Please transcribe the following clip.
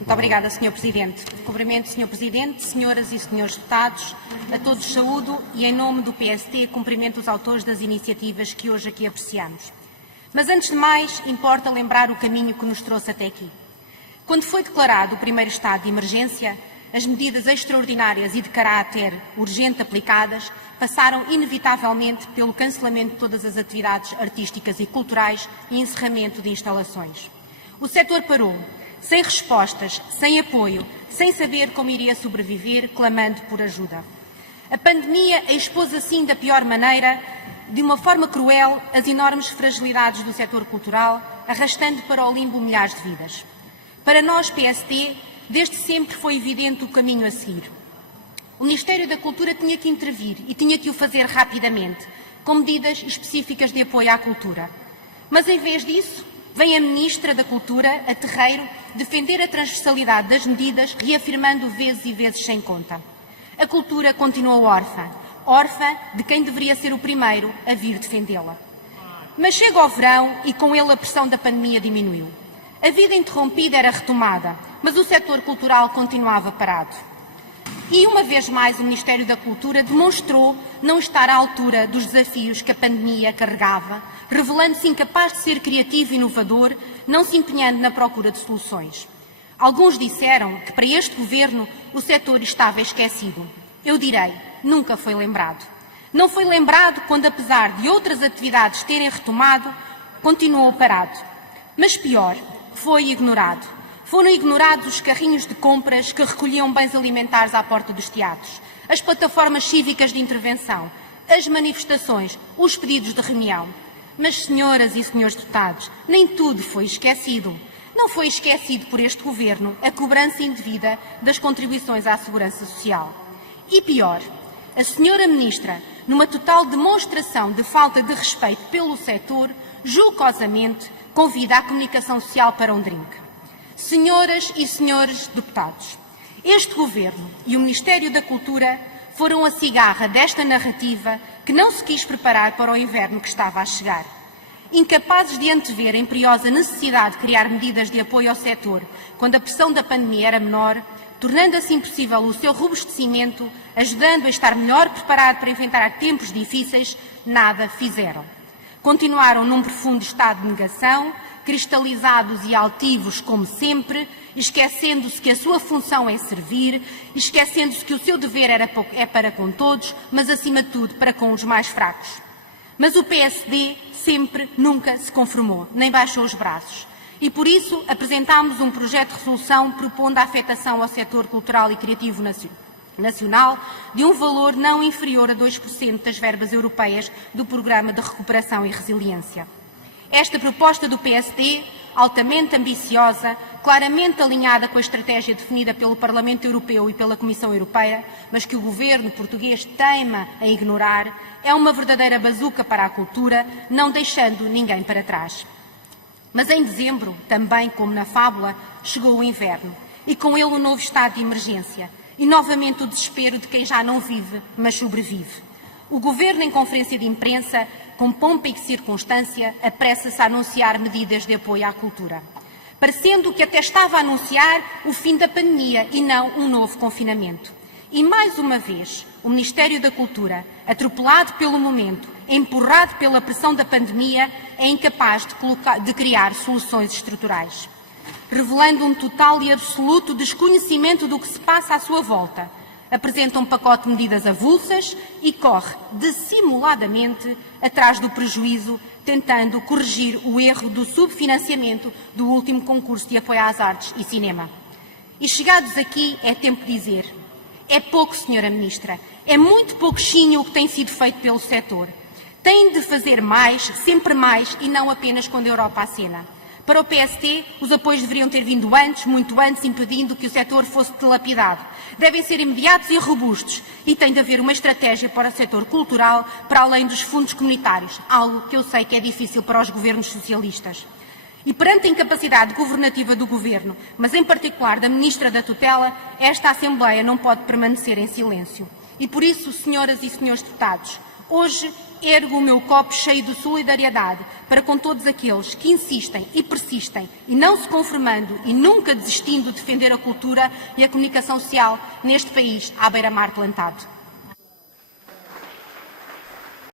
Muito obrigada, Sr. Presidente. Cumprimento, Sr. Presidente, senhoras e senhores deputados, a todos saúdo e, em nome do PST, cumprimento os autores das iniciativas que hoje aqui apreciamos. Mas, antes de mais, importa lembrar o caminho que nos trouxe até aqui. Quando foi declarado o primeiro estado de emergência, as medidas extraordinárias e de caráter urgente aplicadas passaram inevitavelmente pelo cancelamento de todas as atividades artísticas e culturais e encerramento de instalações. O setor parou, sem respostas, sem apoio, sem saber como iria sobreviver, clamando por ajuda. A pandemia expôs assim da pior maneira, de uma forma cruel, as enormes fragilidades do setor cultural, arrastando para o limbo milhares de vidas. Para nós, PST, desde sempre foi evidente o caminho a seguir. O Ministério da Cultura tinha que intervir e tinha que o fazer rapidamente, com medidas específicas de apoio à cultura. Mas, em vez disso, vem a Ministra da Cultura, a terreiro, defender a transversalidade das medidas, reafirmando vezes e vezes sem conta. A cultura continuou órfã de quem deveria ser o primeiro a vir defendê-la. Mas chega o verão e com ele a pressão da pandemia diminuiu. A vida interrompida era retomada, mas o setor cultural continuava parado. E, uma vez mais, o Ministério da Cultura demonstrou não estar à altura dos desafios que a pandemia carregava, revelando-se incapaz de ser criativo e inovador, não se empenhando na procura de soluções. Alguns disseram que, para este governo, o setor estava esquecido. Eu direi, nunca foi lembrado. Não foi lembrado quando, apesar de outras atividades terem retomado, continuou parado. Mas pior, foi ignorado. Foram ignorados os carrinhos de compras que recolhiam bens alimentares à porta dos teatros, as plataformas cívicas de intervenção, as manifestações, os pedidos de reunião. Mas, senhoras e senhores deputados, nem tudo foi esquecido. Não foi esquecido por este governo a cobrança indevida das contribuições à segurança social. E pior, a senhora Ministra, numa total demonstração de falta de respeito pelo setor, julcosamente convida a comunicação social para um drink. Senhoras e senhores deputados, este governo e o Ministério da Cultura foram a cigarra desta narrativa que não se quis preparar para o inverno que estava a chegar. Incapazes de antever a imperiosa necessidade de criar medidas de apoio ao setor quando a pressão da pandemia era menor, tornando assim possível o seu robustecimento, ajudando a estar melhor preparado para enfrentar tempos difíceis, nada fizeram. Continuaram num profundo estado de negação, cristalizados e altivos como sempre, esquecendo-se que a sua função é servir, esquecendo-se que o seu dever é para com todos, mas acima de tudo para com os mais fracos. Mas o PSD sempre, nunca se conformou, nem baixou os braços. E por isso apresentámos um projeto de resolução propondo a afetação ao setor cultural e criativo nacional de um valor não inferior a 2% das verbas europeias do Programa de Recuperação e Resiliência. Esta proposta do PSD, altamente ambiciosa, claramente alinhada com a estratégia definida pelo Parlamento Europeu e pela Comissão Europeia, mas que o governo português teima em ignorar, é uma verdadeira bazuca para a cultura, não deixando ninguém para trás. Mas em dezembro, também como na fábula, chegou o inverno e com ele o novo estado de emergência e novamente o desespero de quem já não vive, mas sobrevive. O governo, em conferência de imprensa, com pompa e circunstância, apressa-se a anunciar medidas de apoio à cultura, parecendo que até estava a anunciar o fim da pandemia e não um novo confinamento. E, mais uma vez, o Ministério da Cultura, atropelado pelo momento, empurrado pela pressão da pandemia, é incapaz de criar soluções estruturais, revelando um total e absoluto desconhecimento do que se passa à sua volta. Apresenta um pacote de medidas avulsas e corre dissimuladamente atrás do prejuízo, tentando corrigir o erro do subfinanciamento do último concurso de apoio às artes e cinema. E chegados aqui, é tempo de dizer, é pouco, senhora Ministra, é muito pouquinho o que tem sido feito pelo setor. Tem de fazer mais, sempre mais, e não apenas quando a Europa acena. Para o PST, os apoios deveriam ter vindo antes, muito antes, impedindo que o setor fosse dilapidado. Devem ser imediatos e robustos e tem de haver uma estratégia para o setor cultural para além dos fundos comunitários, algo que eu sei que é difícil para os governos socialistas. E perante a incapacidade governativa do Governo, mas em particular da Ministra da Tutela, esta Assembleia não pode permanecer em silêncio. E por isso, senhoras e senhores deputados, hoje ergo o meu copo cheio de solidariedade para com todos aqueles que insistem e persistem e não se conformando e nunca desistindo de defender a cultura e a comunicação social neste país à beira-mar plantado.